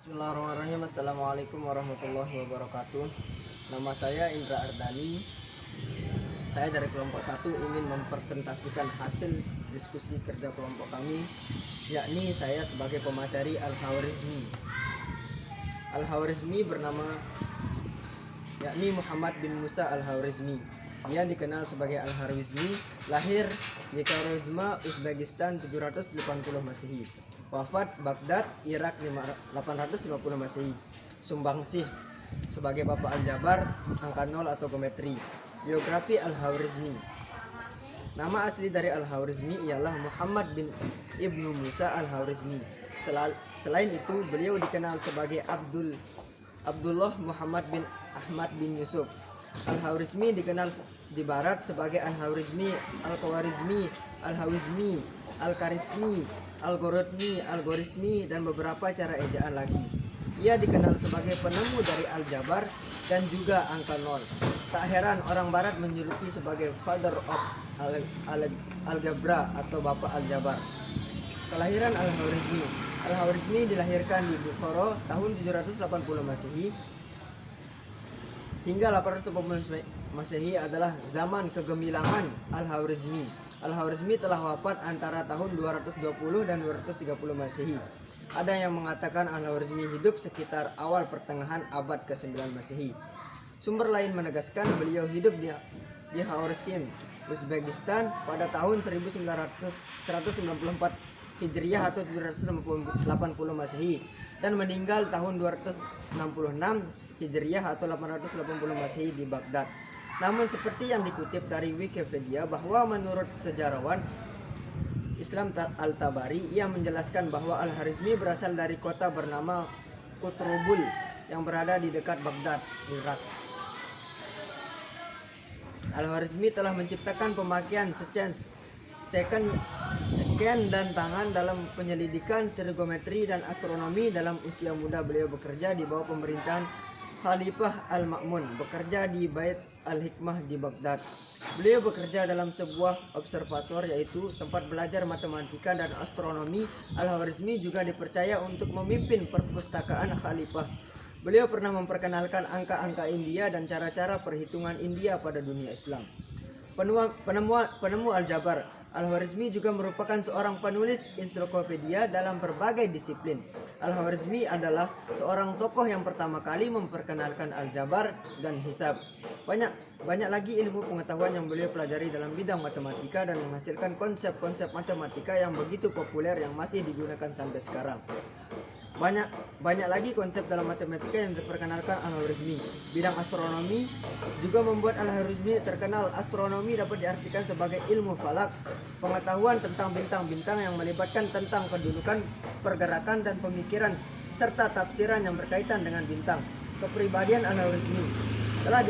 Bismillahirrahmanirrahim. Assalamualaikum warahmatullahi wabarakatuh. Nama saya Indra Ardani. Saya dari kelompok 1 ingin mempresentasikan hasil diskusi kerja kelompok kami, yakni saya sebagai pemateri Al-Khwarizmi. Al-Khwarizmi bernama yakni Muhammad bin Musa Al-Khwarizmi. Ia dikenal sebagai Al-Khwarizmi, lahir di Khwarizma, Uzbekistan 780 Masehi. Wafat Baghdad, Irak 850 Masehi. Sumbangsih sebagai Bapak Al-Jabar, angka 0 atau geometri. Biografi Al-Khwarizmi. Nama asli dari Al-Khwarizmi ialah Muhammad bin Ibnu Musa Al-Khwarizmi. Selain itu, beliau dikenal sebagai Abdullah Muhammad bin Ahmad bin Yusuf. Al-Khwarizmi dikenal di barat sebagai Al-Khwarizmi, Al-Khwarizmi, Al-Khawizmi, Al-Karismi, Al-Gorodmi, Al-Gorismi, dan beberapa cara ejaan lagi. Ia dikenal sebagai penemu dari Al-Jabar dan juga angka 0. Tak heran orang barat menjuluki sebagai Father of Algebra atau Bapak Al-Jabar. Kelahiran Al-Khwarizmi. Al-Khwarizmi dilahirkan di Bukhara tahun 780 Masehi hingga 880 Masehi adalah zaman kegemilangan Al-Khwarizmi. Al-Khwarizmi telah wafat antara tahun 220 dan 230 Masehi. Ada yang mengatakan Al-Khwarizmi hidup sekitar awal pertengahan abad ke-9 Masehi. Sumber lain menegaskan beliau hidup di Khwarizm, Uzbekistan pada tahun 194 Hijriah atau 780 Masehi dan meninggal tahun 266 Hijriah atau 880 Masehi di Baghdad. Namun seperti yang dikutip dari Wikipedia bahwa menurut sejarawan Islam Al-Tabari, ia menjelaskan bahwa Al-Khwarizmi berasal dari kota bernama Kutrubul yang berada di dekat Baghdad, Irak. Al-Khwarizmi telah menciptakan pemakaian sekian dan tangan dalam penyelidikan trigonometri dan astronomi. Dalam usia muda beliau bekerja di bawah pemerintahan Khalifah Al-Ma'mun, bekerja di Bait Al-Hikmah di Baghdad. Beliau bekerja dalam sebuah observator, yaitu tempat belajar matematika dan astronomi. Al-Khwarizmi juga dipercaya untuk memimpin perpustakaan Khalifah. Beliau pernah memperkenalkan angka-angka India dan cara-cara perhitungan India pada dunia Islam. Penemu Al-Jabar. Al-Khwarizmi juga merupakan seorang penulis ensiklopedia dalam berbagai disiplin. Al-Khwarizmi adalah seorang tokoh yang pertama kali memperkenalkan Al-Jabar dan hisab. Banyak lagi ilmu pengetahuan yang beliau pelajari dalam bidang matematika dan menghasilkan konsep-konsep matematika yang begitu populer yang masih digunakan sampai sekarang. Banyak lagi konsep dalam matematika yang diperkenalkan Al-Khwarizmi. Bidang astronomi juga membuat Al-Khwarizmi terkenal. Astronomi dapat diartikan sebagai ilmu falak, pengetahuan tentang bintang-bintang yang melibatkan tentang kedudukan, pergerakan, dan pemikiran, serta tafsiran yang berkaitan dengan bintang. Kepribadian Al-Khwarizmi telah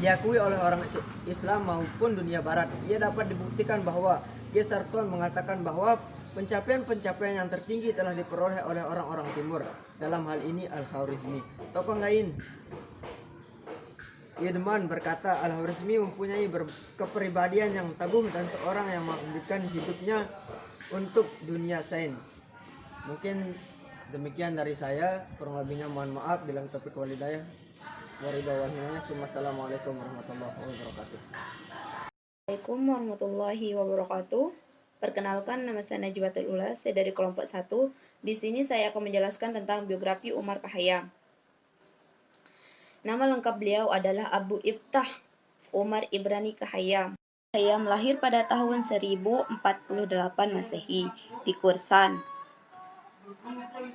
diakui oleh orang Islam maupun dunia barat. Ia dapat dibuktikan bahwa Gesarton mengatakan bahwa pencapaian-pencapaian yang tertinggi telah diperoleh oleh orang-orang timur, dalam hal ini Al-Khwarizmi. Tokoh lain Yedman berkata Al-Khwarizmi mempunyai kepribadian yang teguh dan seorang yang menghabiskan hidupnya untuk dunia sains. Mungkin demikian dari saya, kurang lebihnya mohon maaf. Bilang taufiq wal hidayah. Wassalamualaikum warahmatullahi wabarakatuh. Assalamualaikum warahmatullahi wabarakatuh. Perkenalkan, nama saya Najwatul Ula, saya dari kelompok 1. Di sini saya akan menjelaskan tentang biografi Umar Khayyam. Nama lengkap beliau adalah Abu Iftah Umar Ibrani Khayyam. Khayyam lahir pada tahun 1048 Masehi di Kursan.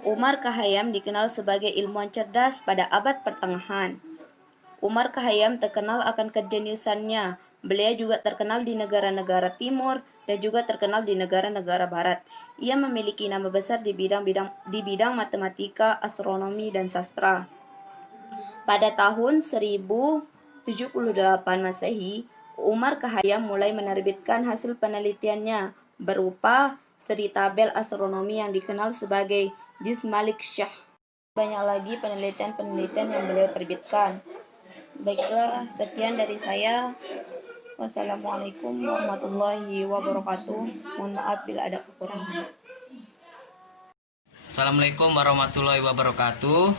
Umar Khayyam dikenal sebagai ilmuwan cerdas pada abad pertengahan. Umar Khayyam terkenal akan kejeniusannya. Beliau juga terkenal di negara-negara timur dan juga terkenal di negara-negara barat. Ia memiliki nama besar di bidang matematika, astronomi, dan sastra. Pada tahun 1078 Masehi, Umar Khayyam mulai menerbitkan hasil penelitiannya berupa seri tabel astronomi yang dikenal sebagai Jismalik Syah. Banyak lagi penelitian-penelitian yang beliau terbitkan. Baiklah, sekian dari saya. Wassalamualaikum warahmatullahi wabarakatuh. Mohon maaf bila ada kekurangan. Assalamualaikum warahmatullahi wabarakatuh.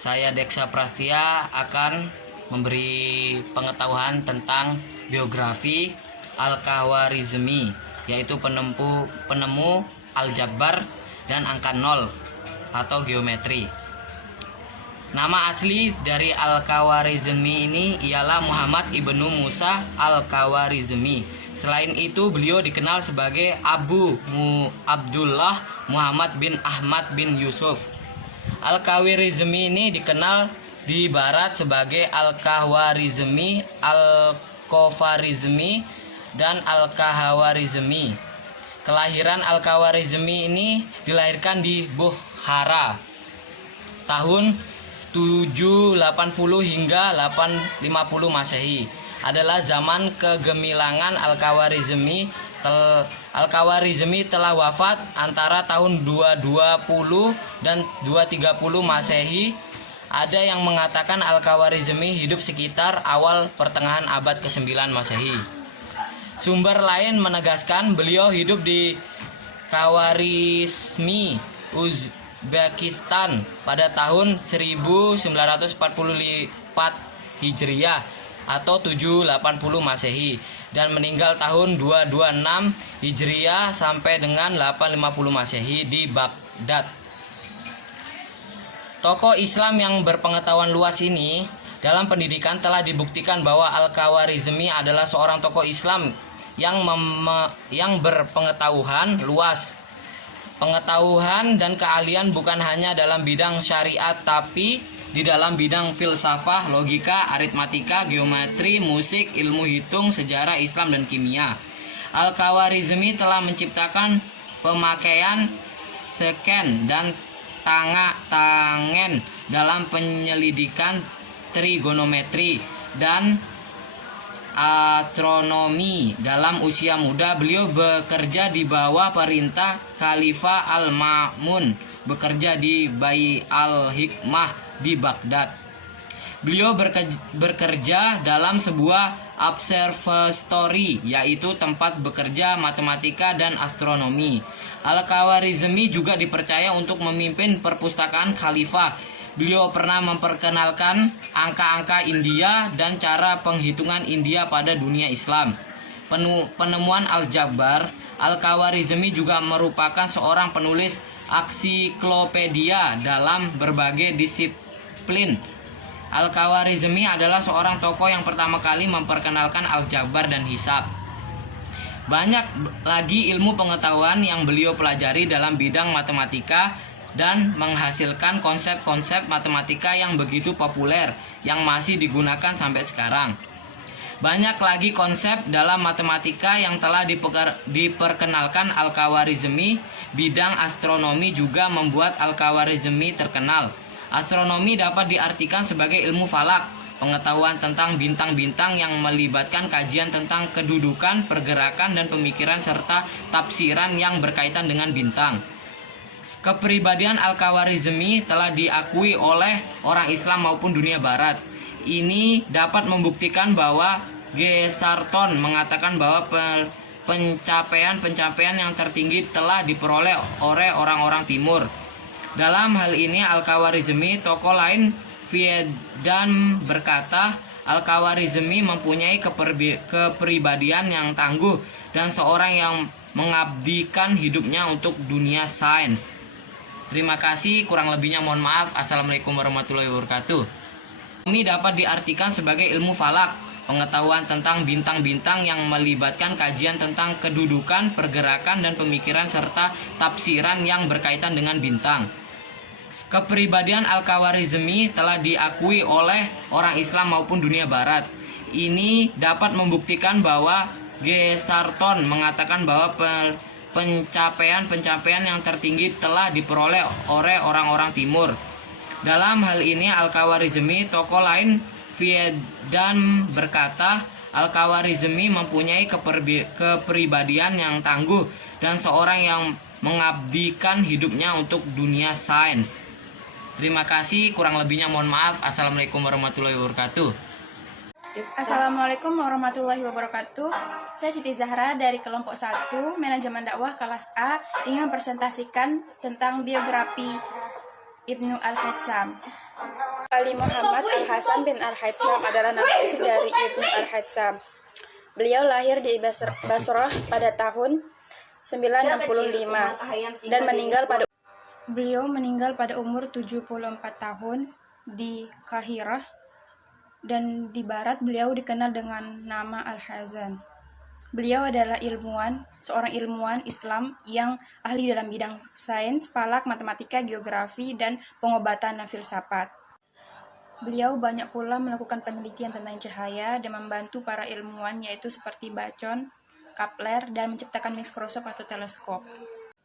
Saya Deksa Prastia akan memberi pengetahuan tentang biografi Al-Khawarizmi, yaitu penemu aljabar dan angka 0 atau geometri. Nama asli dari Al-Khawarizmi ini ialah Muhammad ibnu Musa Al-Khawarizmi. Selain itu, beliau dikenal sebagai Abu Abdullah Muhammad bin Ahmad bin Yusuf. Al-Khawarizmi ini dikenal di barat sebagai Al-Khawarizmi, Al-Khawarizmi, dan Al-Khawarizmi. Kelahiran Al-Khawarizmi ini dilahirkan di Bukhara tahun 780 hingga 850 Masehi. Adalah zaman kegemilangan Al-Khawarizmi. Al-Khawarizmi telah wafat antara tahun 220 dan 230 Masehi. Ada yang mengatakan Al-Khawarizmi hidup sekitar awal pertengahan abad ke-9 Masehi. Sumber lain menegaskan beliau hidup di Khawarizmi, Uzbekistan pada tahun 1944 Hijriah atau 780 Masehi dan meninggal tahun 226 Hijriah sampai dengan 850 Masehi di Baghdad. Tokoh Islam yang berpengetahuan luas ini dalam pendidikan telah dibuktikan bahwa Al-Khawarizmi adalah seorang tokoh Islam yang berpengetahuan luas. Pengetahuan dan keahlian bukan hanya dalam bidang syariat, tapi di dalam bidang filsafah, logika, aritmatika, geometri, musik, ilmu hitung, sejarah Islam, dan kimia. Al-Khawarizmi telah menciptakan pemakaian seken dan tangen dalam penyelidikan trigonometri dan astronomi. Dalam usia muda beliau bekerja di bawah perintah Khalifah Al-Ma'mun, bekerja di Bai Al-Hikmah di Baghdad. Beliau bekerja dalam sebuah observatory, yaitu tempat bekerja matematika dan astronomi. Al-Khawarizmi juga dipercaya untuk memimpin perpustakaan Khalifah. Beliau pernah memperkenalkan angka-angka India dan cara penghitungan India pada dunia Islam. Penemuan aljabar, Al-Khawarizmi juga merupakan seorang penulis ensiklopedia dalam berbagai disiplin. Al-Khawarizmi adalah seorang tokoh yang pertama kali memperkenalkan aljabar dan hisab. Banyak lagi ilmu pengetahuan yang beliau pelajari dalam bidang matematika dan menghasilkan konsep-konsep matematika yang begitu populer yang masih digunakan sampai sekarang. Banyak lagi konsep dalam matematika yang telah diperkenalkan Al-Khawarizmi. Bidang astronomi juga membuat Al-Khawarizmi terkenal. Astronomi dapat diartikan sebagai ilmu falak, pengetahuan tentang bintang-bintang yang melibatkan kajian tentang kedudukan, pergerakan, dan pemikiran serta tafsiran yang berkaitan dengan bintang. Kepribadian Al-Khawarizmi telah diakui oleh orang Islam maupun dunia barat. Ini dapat membuktikan bahwa Gesarton mengatakan bahwa pencapaian yang tertinggi telah diperoleh oleh orang-orang timur. Dalam hal ini Al-Khawarizmi, tokoh lain Fiedan berkata, Al-Khawarizmi mempunyai kepribadian yang tangguh dan seorang yang mengabdikan hidupnya untuk dunia sains. Terima kasih, kurang lebihnya mohon maaf. Assalamualaikum warahmatullahi wabarakatuh. Ini dapat diartikan sebagai ilmu falak, pengetahuan tentang bintang-bintang yang melibatkan kajian tentang kedudukan, pergerakan, dan pemikiran serta tafsiran yang berkaitan dengan bintang. Kepribadian Al-Khawarizmi telah diakui oleh orang Islam maupun dunia barat. Ini dapat membuktikan bahwa Gesarton mengatakan bahwa pencapaian yang tertinggi telah diperoleh oleh orang-orang timur. Dalam hal ini Al-Khawarizmi, tokoh lain Fiedan berkata, Al-Khawarizmi mempunyai kepribadian yang tangguh dan seorang yang mengabdikan hidupnya untuk dunia sains. Terima kasih, kurang lebihnya mohon maaf. Assalamualaikum warahmatullahi wabarakatuh. Assalamualaikum warahmatullahi wabarakatuh. Saya Siti Zahra dari kelompok 1 Manajemen Dakwah kelas A ingin mempresentasikan tentang biografi Ibnu Al-Haytham. Ali Muhammad Al-Hasan bin Al-Haytham adalah nama asli dari Ibnu Al-Haytham. Beliau lahir di Basrah pada tahun 965 dan beliau meninggal pada umur 74 tahun di Kahirah, dan di barat beliau dikenal dengan nama Al-Hazan. Beliau adalah seorang ilmuwan Islam yang ahli dalam bidang sains, falak, matematika, geografi, dan pengobatan dan filsafat. Beliau banyak pula melakukan penelitian tentang cahaya dan membantu para ilmuwan yaitu seperti Bacon, Kepler, dan menciptakan mikroskop atau teleskop.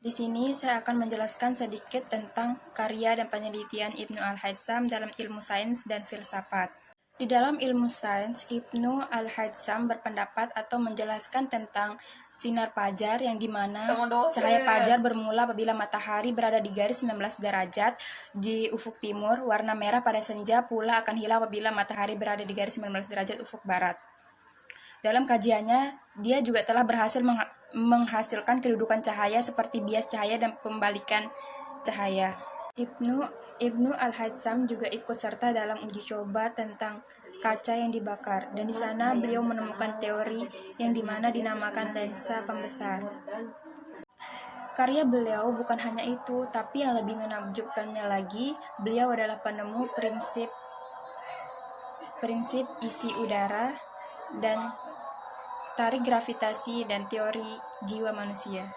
Di sini saya akan menjelaskan sedikit tentang karya dan penelitian Ibnu Al-Haytham dalam ilmu sains dan filsafat. Di dalam ilmu sains, Ibnu Al-Haytham berpendapat atau menjelaskan tentang sinar fajar yang dimana cahaya fajar bermula apabila matahari berada di garis 19 derajat di ufuk timur, warna merah pada senja pula akan hilang apabila matahari berada di garis 19 derajat ufuk barat. Dalam kajiannya, dia juga telah berhasil menghasilkan kedudukan cahaya seperti bias cahaya dan pembalikan cahaya. Ibnu Al-Haytham juga ikut serta dalam uji coba tentang kaca yang dibakar, dan di sana beliau menemukan teori yang dimana dinamakan lensa pembesar. Karya beliau bukan hanya itu, tapi yang lebih menakjubkannya lagi, beliau adalah penemu prinsip isi udara dan tarik gravitasi dan teori jiwa manusia.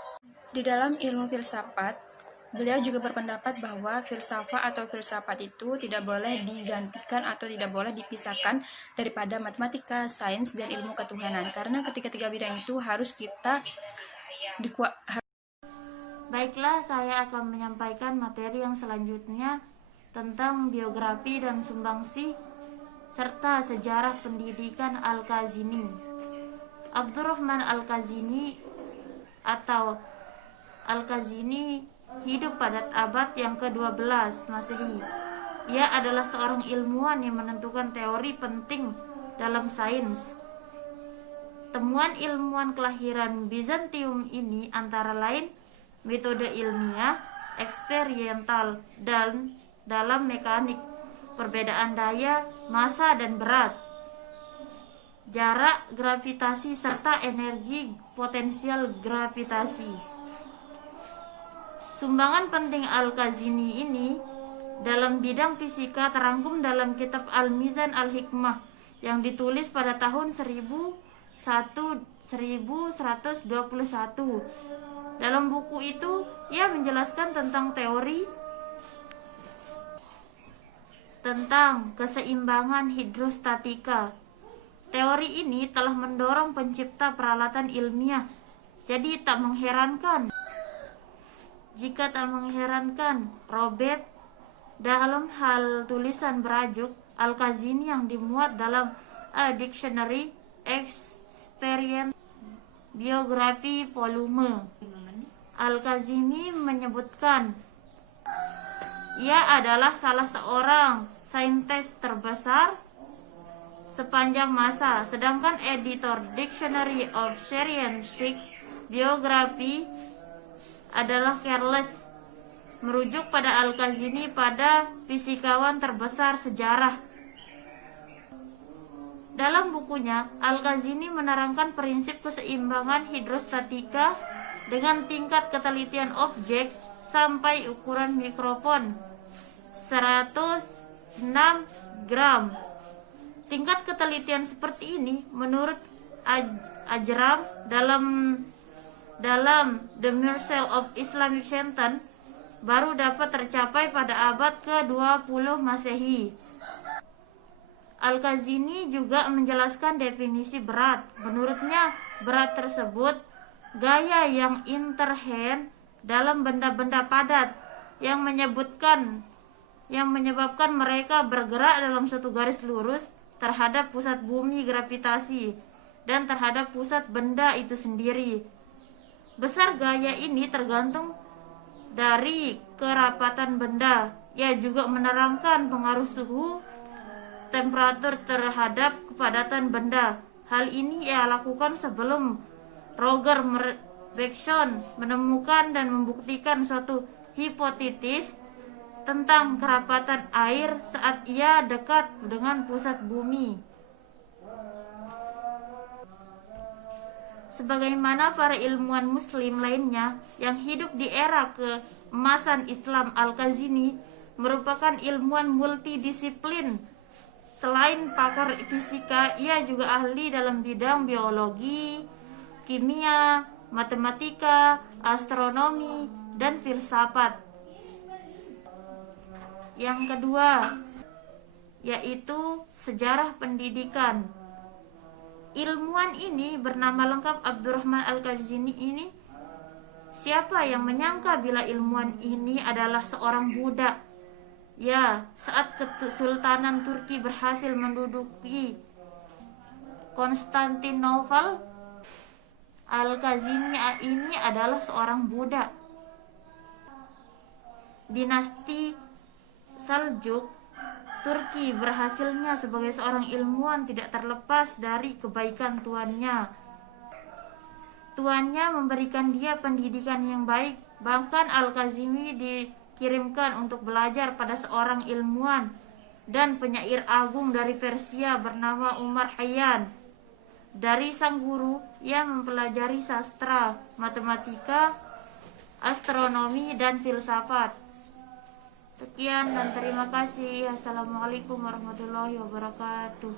Di dalam ilmu filsafat, beliau juga berpendapat bahwa filsafat itu tidak boleh digantikan atau tidak boleh dipisahkan daripada matematika, sains, dan ilmu ketuhanan. Karena ketiga bidang itu harus kita Baiklah, saya akan menyampaikan materi yang selanjutnya tentang biografi dan sumbangsih serta sejarah pendidikan Al-Kazini. Abdurrahman Al-Kazini atau Al-Kazini hidup pada abad yang ke-12 Masehi. Ia adalah seorang ilmuwan yang menentukan teori penting dalam sains. Temuan ilmuwan kelahiran Bizantium ini antara lain metode ilmiah, eksperimental, dan dalam mekanik, perbedaan daya, massa dan berat, jarak gravitasi serta energi potensial gravitasi. Sumbangan penting Al-Kazini ini dalam bidang fisika terangkum dalam kitab Al-Mizan Al-Hikmah yang ditulis pada tahun 1121. Dalam buku itu, ia menjelaskan tentang teori tentang keseimbangan hidrostatika. Teori ini telah mendorong pencipta peralatan ilmiah. Jadi jika tak mengherankan, Robert dalam hal tulisan berajuk Al-Kazini yang dimuat dalam A Dictionary Experience Biography Volume. Al-Kazini menyebutkan ia adalah salah seorang saintis terbesar sepanjang masa, sedangkan editor Dictionary of Scientific Biography adalah Careless, merujuk pada Al-Kazini pada fisikawan terbesar sejarah. Dalam bukunya, Al-Kazini menerangkan prinsip keseimbangan hidrostatika dengan tingkat ketelitian objek sampai ukuran mikrofon 106 gram. Tingkat ketelitian seperti ini menurut Ajram dalam The Mursal of Islamic Science baru dapat tercapai pada abad ke-20 Masehi. Al-Kazini juga menjelaskan definisi berat. Menurutnya, berat tersebut gaya yang interhen dalam benda-benda padat yang menyebabkan mereka bergerak dalam satu garis lurus terhadap pusat bumi gravitasi dan terhadap pusat benda itu sendiri. Besar gaya ini tergantung dari kerapatan benda. Ia juga menerangkan pengaruh suhu, temperatur terhadap kepadatan benda. Hal ini ia lakukan sebelum Roger Bergson menemukan dan membuktikan suatu hipotesis tentang kerapatan air saat ia dekat dengan pusat bumi. Sebagaimana para ilmuwan muslim lainnya yang hidup di era keemasan Islam, Al-Kazini merupakan ilmuwan multidisiplin. Selain pakar fisika, ia juga ahli dalam bidang biologi, kimia, matematika, astronomi, dan filsafat. Yang kedua, yaitu sejarah pendidikan. Ilmuwan ini bernama lengkap Abdurrahman Al-Kazini ini. Siapa yang menyangka bila ilmuwan ini adalah seorang budak? Ya, saat Kesultanan Turki berhasil menduduki Konstantinopel, Al-Kazini ini adalah seorang budak. Dinasti Seljuk Turki berhasilnya sebagai seorang ilmuwan tidak terlepas dari kebaikan tuannya. Tuannya memberikan dia pendidikan yang baik. Bahkan Al-Kazimi dikirimkan untuk belajar pada seorang ilmuwan dan penyair agung dari Persia bernama Umar Khayyam. Dari sang guru, ia mempelajari sastra, matematika, astronomi, dan filsafat. Sekian dan terima kasih. Assalamualaikum warahmatullahi wabarakatuh.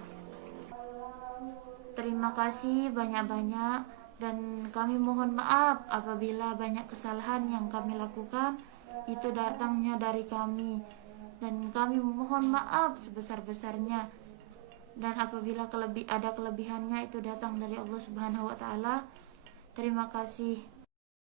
Terima kasih banyak-banyak dan kami mohon maaf apabila banyak kesalahan yang kami lakukan itu datangnya dari kami, dan kami mohon maaf sebesar-besarnya, dan apabila ada kelebihannya itu datang dari Allah Subhanahu wa taala. Terima kasih.